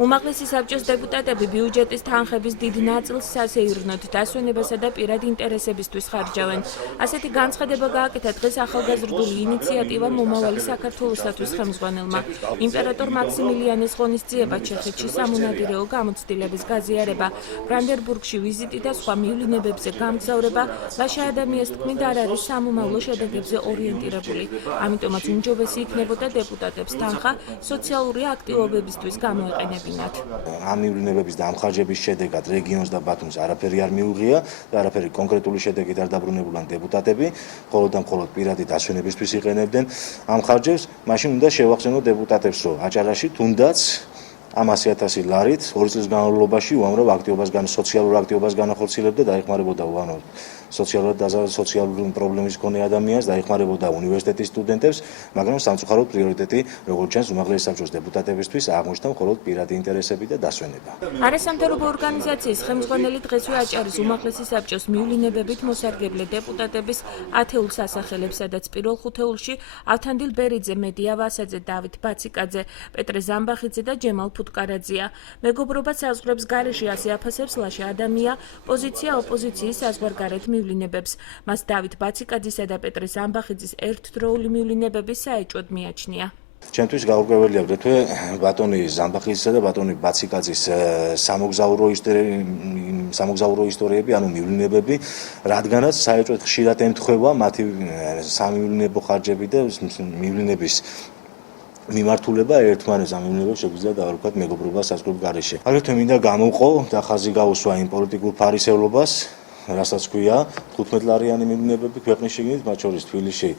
უმაღლესი საბჭოს დეპუტატები ბიუჯეტის თანხების დიდ ნაწილს სასეირნოდ დასვენებასა და პირად ინტერესებისთვის ხარჯავენ. ასეთი განცხადება გააკეთა დღეს ახალგაზრდული ინიციატივა მომავალი საქართველოსათვის ხელმძღვანელმა. იმპერატორ მაქსიმილიანეს ღონისძიება, ჩეხეთში სამონადირეო გამოცდილების გაზიარება, ბრანდენბურგში ვიზიტი და სხვა მივლინებებზე გამგზავრება ლაშა ადამიანის თქმით არ არის სამომავლო შედეგებზე ორიენტირებული. ამიტომაც უმჯობესი იქნებოდა დეპუტატებს თანხა სოციალური აქტივობებისთვის გამოეყენებინათ. ამ მივლინებების დამხარჯების შედეგად რეგიონს და ბათუმს არაფერი არ მიუღია და არაფერი კონკრეტული შედეგით არ დაბრუნებულან დეპუტატები, მხოლოდ და მხოლოდ პირადი დასვენებისთვის იყენებდნენ ამ ხარჯებს. მაშინ უნდა შევახსენოთ დეპუტატებს, რომ აჭარაში თუნდაც ამ 100,000 ლარით 2 წლის განმავლობაში უამრავ სოციალურ აქტივობას განახორციელებდა, დაეხმარებოდა უამრავ სოციალური პრობლემის მქონე ადამიანს, დაეხმარებოდა უნივერსიტეტის სტუდენტებს, მაგრამ სამწუხაროდ პრიორიტეტი, როგორც ჩანს, უმაღლესი საბჭოს დეპუტატებისთვის აღმოჩნდა მხოლოდ პირადი ინტერესები და დასვენება. არასამთავრობო ორგანიზაციის ხელმძღვანელი დღესვე აჭარის უმაღლესი საბჭოს მივლინებებით მოსარგებლე დეპუტატების ათეულს ასახელებს, სადაც პირველ ხუთეულში ავთანდილ ბერიძე, მედია ვასაძე, დავით ბაციკაძე, პეტრე ზამბახიძე და ჯემალ ფუტკარაძია. მეგობრობა საზღვრებს გარეშე ასე აფასებს ლაშა ადამია, პოზიცია ოპოზიციის საზღვარგარეთ მივლინებებს. მას დავით ბაციკაძისა და პეტრე ზამბახიძის ერთდროული მივლინებები საეჭვოდ მიაჩნია. ჩემთვის გაურკვეველია აგრეთვე ბატონი ზამბახიძისა და ბატონი ბაციკაძის სამოგზაურო ისტორიები, ანუ მივლინებები, რადგანაც საეჭვოდ ხშირად ემთხვევა მათი სამივლინებო ხარჯები და მივლინების მიმართულება ერთმანეთს ამ მივლინებებს შეგვიძლია დავარქვათ მეგობრობა საზღვრებს გარეშე. აგრეთვე მინდა გამოვყო და ხაზი გაუსვა იმ პოლიტიკურ ფარისევლობას, რასაც ქვია 15 ლარიანი მივლინებები ქვეყნის შიგნით, მათ შორის თბილისში,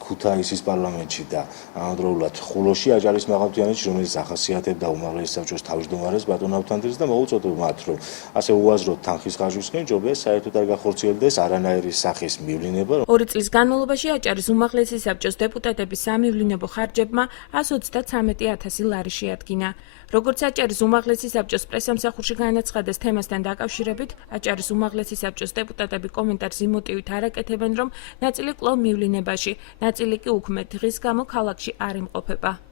ქუთაისის პარლამენტში და ამავდროულად ხულოში, აჭარის მაღალმთიანეთში, რომელიც ახასიათებდა უმაღლესი საბჭოს თავმჯდომარეს ბატონ ავთანდილს და მოუწოდა მათ, რომ ასე უაზროდ თანხის ხარჯვისკენ ჯობია საერთოდ არ გახორციელდეს არანაირი სახის მივლინება. 2 წლის განმავლობაში აჭარის უმაღლესი საბჭოს დეპუტატების სამივლინებო ხარჯებმა 133,000 ლარი შეადგინა. როგორც აჭარის უმაღლესი საბჭოს პრესამსახურში განაცხადეს თემასთან დაკავშირებით, აჭარის უმაღლესი საბჭოს დეპუტატები კომენტარს იმ მოტივით არ აკეთებენ, რომ ნაწილი კვლავ მივლინებაში, ნაწილი კი უქმე დღის გამო ქალაქში არ იმყოფება.